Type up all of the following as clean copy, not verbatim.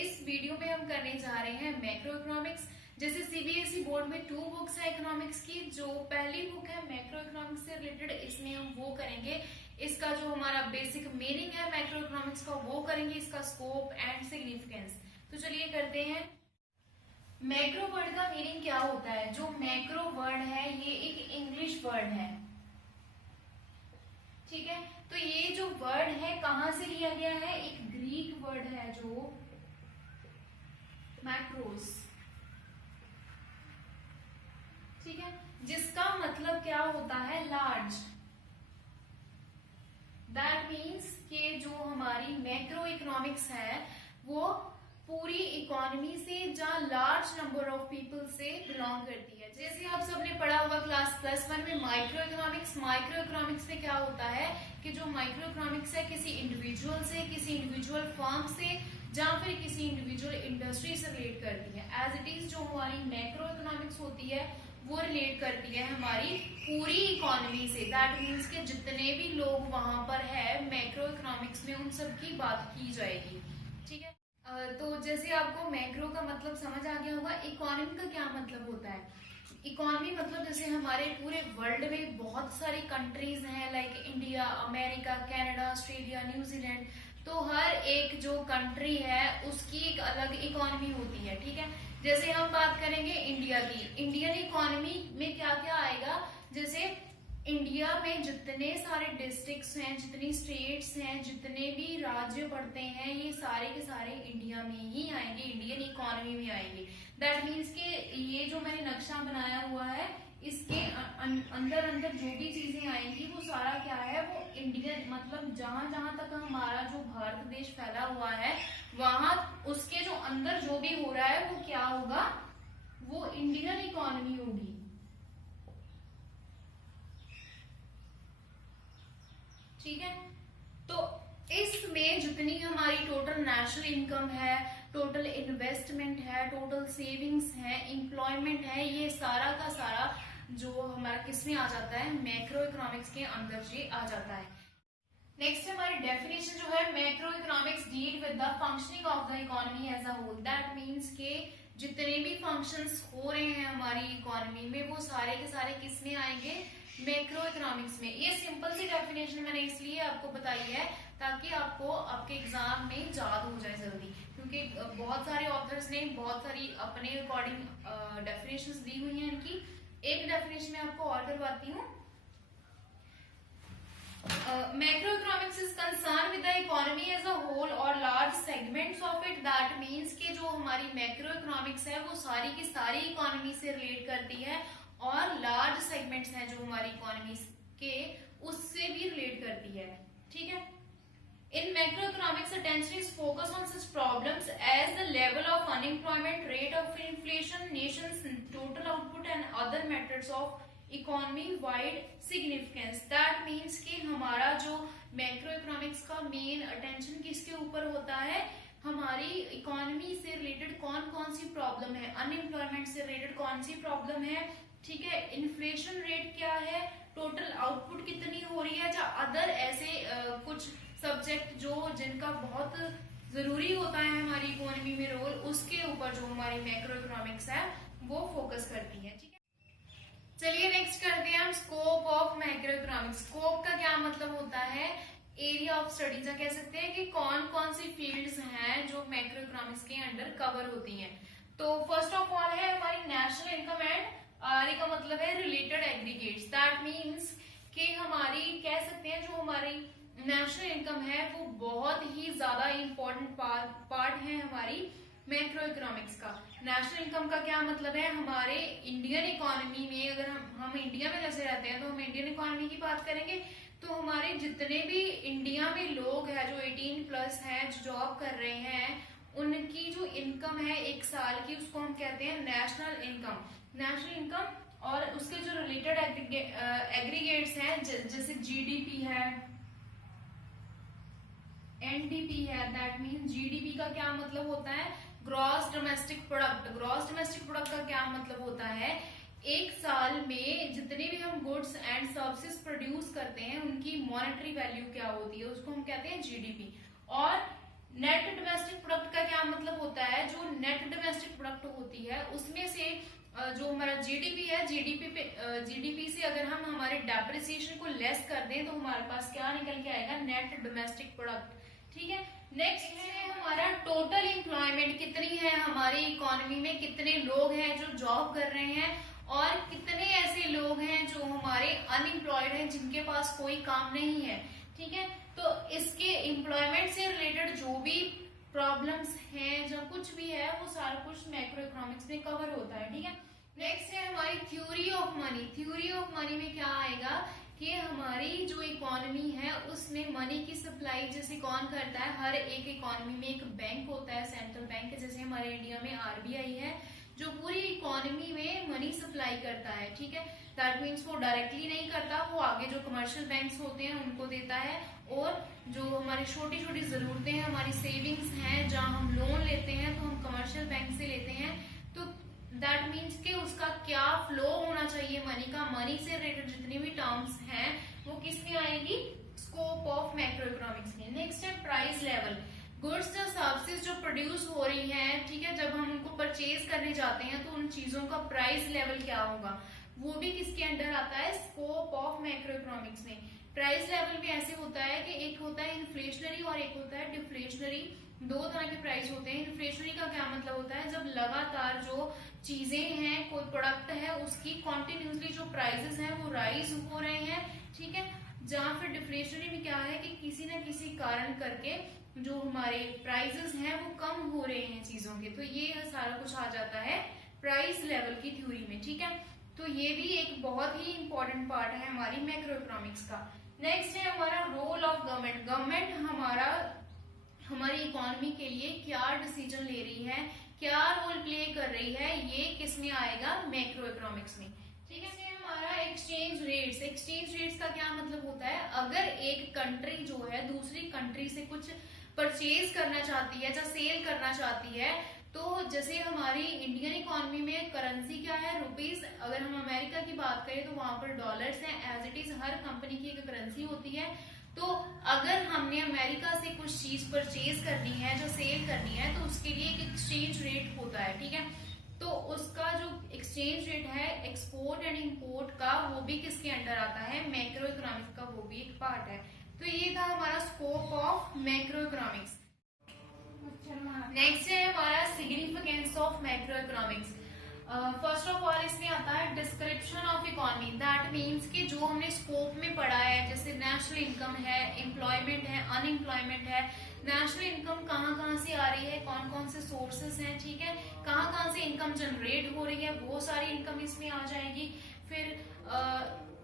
इस वीडियो में हम करने जा रहे हैं मैक्रो इकोनॉमिक्स। जैसे सीबीएसई बोर्ड में 2 बुक्स है इकोनॉमिक्स की। जो पहली बुक है मैक्रो इकोनॉमिक्स से रिलेटेड, इसमें हम वो करेंगे इसका जो हमारा बेसिक मीनिंग है मैक्रो इकोनॉमिक्स का, वो करेंगे इसका स्कोप एंड सिग्निफिकेंस। तो चलिए करते हैं। मैक्रो वर्ड का मीनिंग क्या होता है? जो मैक्रो वर्ड है ये एक इंग्लिश वर्ड है, ठीक है। तो ये जो वर्ड है कहां से लिया गया है? एक ग्रीक वर्ड है जो मैक्रोस, ठीक है, जिसका मतलब क्या होता है? लार्ज। दैट मीन्स कि जो हमारी मैक्रो इकोनॉमिक्स है वो पूरी इकोनॉमी से या लार्ज नंबर ऑफ पीपल से बिलोंग करती है। जैसे आप सबने पढ़ा होगा क्लास +1 में माइक्रो इकोनॉमिक्स। माइक्रो इकोनॉमिक्स में क्या होता है कि जो माइक्रो इकोनॉमिक्स है किसी इंडिविजुअल से, किसी इंडिविजुअल फर्म से या फिर किसी इंडिविजुअल इंडस्ट्री से रिलेट करती है। एज इट इज जो हमारी मैक्रो इकोनॉमिक्स होती है वो रिलेट करती है हमारी पूरी इकोनॉमी से। दैट मीन्स कि जितने भी लोग वहां पर है मैक्रो इकोनॉमिक्स में उन सब की बात की जाएगी, ठीक है। तो जैसे आपको मैक्रो का मतलब समझ आ गया होगा, इकोनॉमी का क्या मतलब होता है? इकोनॉमी मतलब जैसे हमारे पूरे वर्ल्ड में बहुत सारी कंट्रीज हैं, like India, America, Canada, Australia, New Zealand. तो हर एक जो कंट्री है उसकी एक अलग इकोनॉमी होती है, ठीक है। जैसे हम बात करेंगे इंडिया की, इंडियन इकोनॉमी में क्या क्या आएगा? जैसे इंडिया में जितने सारे डिस्ट्रिक्ट्स हैं, जितनी स्टेट्स हैं, जितने भी राज्य पड़ते हैं, ये सारे के सारे इंडिया में ही आएंगे, इंडियन इकोनॉमी में आएंगे। दैट मीन्स कि ये जो मैंने नक्शा बनाया हुआ है इसके अंदर अंदर जो भी चीजें आएंगी वो सारा क्या है? वो इंडियन, मतलब जहां जहां तक हमारा जो भारत देश फैला हुआ है वहां उसके जो अंदर जो भी हो रहा है वो क्या होगा? वो इंडियन इकोनॉमी होगी, ठीक है। तो इसमें जितनी हमारी टोटल नेशनल इनकम है, टोटल इन्वेस्टमेंट है, टोटल सेविंग्स है, एम्प्लॉयमेंट है, ये सारा का सारा जो हमारा किसमें आ जाता है? मैक्रो इकोनॉमिक्स के अंदर ये आ जाता है। नेक्स्ट हमारी डेफिनेशन जो है, macro economics deal with the functioning of the economy as a whole. That means के जितने भी फंक्शंस हो रहे हैं हमारी इकोनॉमी में वो सारे के सारे किसमें आएंगे? मैक्रो इकोनॉमिक्स में। ये सिंपल सी डेफिनेशन मैंने इसलिए आपको बताई है ताकि आपको आपके एग्जाम में याद हो जाए जल्दी, क्योंकि बहुत सारे ऑथर्स ने बहुत सारी अपने अकॉर्डिंग डेफिनेशंस दी हुई हैं इनकी। एक डेफिनेशन में आपको और करवाती हूँ। Macro economics is concern with the economy as a whole और large segments of it. That means कि जो हमारी मैक्रो इकोनॉमिक्स है वो सारी की सारी इकोनॉमी से रिलेट करती है और लार्ज सेगमेंट्स हैं जो हमारी इकोनॉमी के उससे भी रिलेट करती है, ठीक है। In macroeconomics, attention is focused on such problems as the level of unemployment, rate of inflation, nation's total output, and other matters of economy-wide significance. That means कि हमारा जो macroeconomics का main attention किसके ऊपर होता है? हमारी इकोनॉमी से रिलेटेड कौन कौन सी प्रॉब्लम है, अनएम्प्लॉयमेंट से रिलेटेड कौन सी प्रॉब्लम है, ठीक है, इन्फ्लेशन रेट क्या है, टोटल आउटपुट कितनी हो रही है, या अदर ऐसे कुछ सब्जेक्ट जो जिनका बहुत जरूरी होता है हमारी इकोनॉमी में रोल, उसके ऊपर जो हमारी मैक्रो इकोनॉमिक्स है वो फोकस करती है, ठीक है। चलिए नेक्स्ट करते हैं हम scope of macro economics. Scope का क्या मतलब होता है? एरिया ऑफ स्टडीज कह सकते हैं कि कौन कौन सी फील्ड्स हैं जो मैक्रो इकोनॉमिक्स के अंडर कवर होती हैं। तो फर्स्ट ऑफ ऑल है हमारी नेशनल इनकम एंड आर का मतलब है रिलेटेड एग्रीगेट्स। दैट मीन्स कि हमारी कह सकते हैं जो हमारी नेशनल इनकम है वो बहुत ही ज्यादा इंपॉर्टेंट पार्ट है हमारी मैक्रो इकोनॉमिक्स का। नेशनल इनकम का क्या मतलब है? हमारे इंडियन इकोनॉमी में, अगर हम इंडिया में जैसे रहते हैं तो हम इंडियन इकोनॉमी की बात करेंगे, तो हमारे जितने भी इंडिया में लोग हैं जो 18+ हैं, जो जॉब कर रहे हैं, उनकी जो इनकम है एक साल की उसको हम कहते हैं नेशनल इनकम। नेशनल इनकम और उसके जो रिलेटेड एग्रीगेट्स हैं जैसे जीडीपी है, एनडीपी है। दैट मीन्स जीडीपी का क्या मतलब होता है? Gross domestic product. Gross domestic product का क्या मतलब होता है? एक साल में जितने भी हम गुड्स एंड सर्विसेज प्रोड्यूस करते हैं उनकी मॉनेटरी वैल्यू क्या होती है, उसको हम कहते हैं जीडीपी। और नेट डोमेस्टिक प्रोडक्ट का क्या मतलब होता है, जो नेट डोमेस्टिक प्रोडक्ट होती है उसमें से जो हमारा जीडीपी है, जीडीपी से अगर हम हमारे डेप्रिसिएशन को लेस कर दें तो हमारे पास क्या निकल के आएगा, नेट डोमेस्टिक प्रोडक्ट। ठीक है, नेक्स्ट है हमारा टोटल एम्प्लॉयमेंट कितनी है हमारी इकोनॉमी में, कितने लोग हैं जो जॉब कर रहे हैं और कितने ऐसे लोग हैं जो हमारे अनएम्प्लॉयड हैं जिनके पास कोई काम नहीं है। ठीक है, तो इसके एम्प्लॉयमेंट से रिलेटेड जो भी प्रॉब्लम्स हैं, जो कुछ भी है, वो सारा कुछ मैक्रो इकोनॉमिक्स में कवर होता है। ठीक है, नेक्स्ट है हमारी theory of money. Theory of money में क्या आएगा कि हमारी जो इकोनॉमी है उसमें मनी की सप्लाई जैसे कौन करता है, हर एक इकोनॉमी में एक बैंक होता है, सेंट्रल बैंक, जैसे हमारे इंडिया में आरबीआई है जो पूरी इकोनॉमी में मनी सप्लाई करता है। ठीक है, दैट मीन्स वो डायरेक्टली नहीं करता, वो आगे जो कमर्शियल बैंक्स होते हैं उनको देता है, और जो हमारी छोटी छोटी जरूरतें हैं, हमारी सेविंग्स हैं, जहां हम लोन लेते हैं तो हम कमर्शियल बैंक से लेते हैं, तो दैट मीन्स कि उसका क्या फ्लो होना चाहिए मनी का, मनी से रिलेटेड जितनी भी टर्म्स हैं वो किसमें आएगी, स्कोप ऑफ मैक्रो इकोनॉमिक्स में। नेक्स्ट है प्राइस लेवल। गुड्स या सर्विसेज जो प्रोड्यूस हो रही हैं, ठीक है, जब हम उनको परचेज करने जाते हैं तो उन चीजों का प्राइस लेवल क्या होगा, वो भी किसके अंडर आता है, स्कोप ऑफ मैक्रो इकोनॉमिक्स में। प्राइस लेवल में ऐसे होता है कि एक होता है इन्फ्लेशनरी और एक होता है डिफ्लेशनरी, दो तरह के प्राइस होते हैं। इन्फ्लेशनरी का क्या मतलब होता है, जब लगातार जो चीजें हैं, कोई प्रोडक्ट है, उसकी कॉन्टिन्यूसली जो प्राइसेस हैं वो राइज हो रहे हैं। ठीक है, जहां फिर डिफ्लेशनरी में क्या है कि किसी न किसी कारण करके जो हमारे प्राइसेस हैं वो कम हो रहे हैं चीजों के, तो ये सारा कुछ आ जाता है प्राइस लेवल की थ्योरी में। ठीक है, तो ये भी एक बहुत ही इंपॉर्टेंट पार्ट है हमारी मैक्रो इकोनॉमिक्स का। नेक्स्ट है हमारा रोल ऑफ गवर्नमेंट। गवर्नमेंट हमारी इकोनॉमी के लिए क्या डिसीजन ले रही है, क्या रोल प्ले कर रही है, ये किस में आएगा, मैक्रो इकोनॉमिक्स में। ठीक है, हमारा एक्सचेंज रेट्स। एक्सचेंज रेट्स का क्या मतलब होता है, अगर एक कंट्री जो है दूसरी कंट्री से कुछ परचेज करना चाहती है या सेल करना चाहती है, तो जैसे हमारी इंडियन इकोनॉमी में करेंसी क्या है, रुपीज। अगर हम अमेरिका की बात करें तो वहां पर डॉलर्स हैं, एज इट इज हर कंपनी की एक करेंसी होती है। तो अगर हमने अमेरिका से कुछ चीज परचेज करनी है, जो सेल करनी है, तो उसके लिए एक एक्सचेंज रेट होता है। ठीक है, तो उसका जो एक्सचेंज रेट है एक्सपोर्ट एंड इंपोर्ट का, वो भी किसके अंडर आता है, मैक्रो इकोनॉमिक्स का वो भी एक पार्ट है। तो ये था हमारा scope of macro economics. Next है हमारा significance of macro economics. First of all इसमें आता है description of economy. That means कि जो हमने स्कोप में पढ़ा है, जैसे नेशनल इनकम है, एम्प्लॉयमेंट है, अनएम्प्लॉयमेंट है, नेशनल इनकम कहाँ कहाँ से आ रही है, कौन कौन से सोर्सेस हैं, ठीक है, कहाँ कहाँ से इनकम जनरेट हो रही है, वो सारी इनकम इसमें आ जाएगी। फिर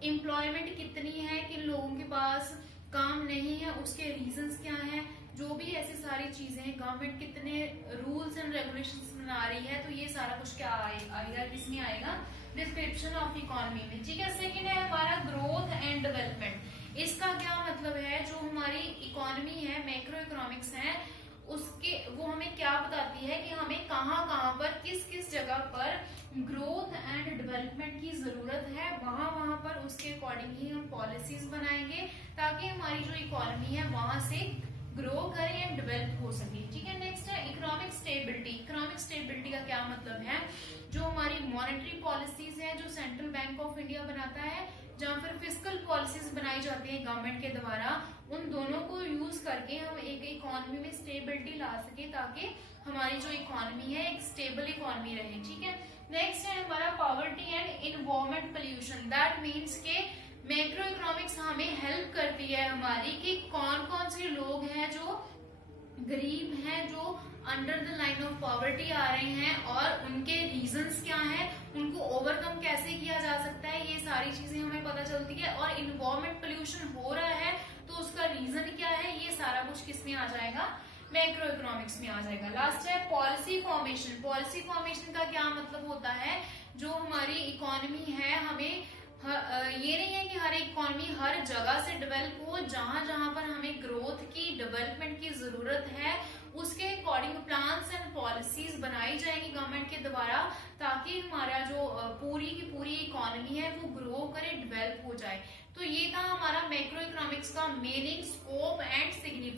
एम्प्लॉयमेंट कितनी है, किन लोगों के पास काम नहीं है, उसके रीजंस क्या हैं, जो भी ऐसी सारी चीजें हैं, गवर्नमेंट कितने रूल्स एंड रेगुलेशंस बना रही है, तो ये सारा कुछ क्या आएगा, इसमें आएगा डिस्क्रिप्शन ऑफ इकोनॉमी में। ठीक है, सेकंड है हमारा ग्रोथ एंड डेवलपमेंट। इसका क्या मतलब है, जो हमारी इकोनॉमी है, मैक्रो इकोनॉमिक्स है, उसके वो हमें क्या बताती है कि हमें कहाँ कहाँ पर किस किस जगह पर ग्रोथ एंड डेवलपमेंट की जरूरत है, वहां पर उसके अकॉर्डिंग ही हम पॉलिसीज बनाएंगे ताकि हमारी जो इकोनॉमी है वहां से ग्रो करे एंड डेवलप हो सके। ठीक है, नेक्स्ट है इकोनॉमिक स्टेबिलिटी। इकोनॉमिक स्टेबिलिटी का क्या मतलब है, जो हमारी मॉनेटरी पॉलिसीज है जो सेंट्रल बैंक ऑफ इंडिया बनाता है, जहाँ फिर फिस्कल पॉलिसीज बनाई जाती है गवर्नमेंट के द्वारा, उन दोनों को यूज करके हम एक इकोनॉमी में स्टेबिलिटी ला सके ताकि हमारी जो इकोनॉमी है एक स्टेबल इकोनॉमी रहे। ठीक है, नेक्स्ट है हमारा poverty and environment pollution. That means के मैक्रो इकोनॉमिक्स हमें हेल्प करती है हमारी कि कौन कौन से लोग हैं जो गरीब हैं, जो under the line of poverty आ रहे हैं, और उनके रीजंस क्या हैं, उनको ओवरकम कैसे किया जा सकता है, ये सारी चीजें हमें पता चलती है। और इन्वायरमेंट पोल्यूशन हो रहा है तो उसका रीजन क्या है, ये सारा कुछ किसमें आ जाएगा, मैक्रो इकोनॉमिक्स में आ जाएगा। लास्ट है पॉलिसी फॉर्मेशन। पॉलिसी फॉर्मेशन का क्या मतलब होता है, जो हमारी इकोनॉमी है, हमें ये नहीं है कि हर इकोनॉमी हर जगह से डेवलप हो, जहां जहां पर हमें ग्रोथ की, डेवलपमेंट की जरूरत है, उसके अकॉर्डिंग प्लान्स एंड पॉलिसीज बनाई जाएंगी गवर्नमेंट के द्वारा, ताकि हमारा जो पूरी की पूरी इकोनॉमी है वो ग्रो करे, डेवलप हो जाए। तो ये था हमारा मैक्रो इकोनॉमिक्स का मीनिंग, स्कोप एंड सिग्निफिकेंस।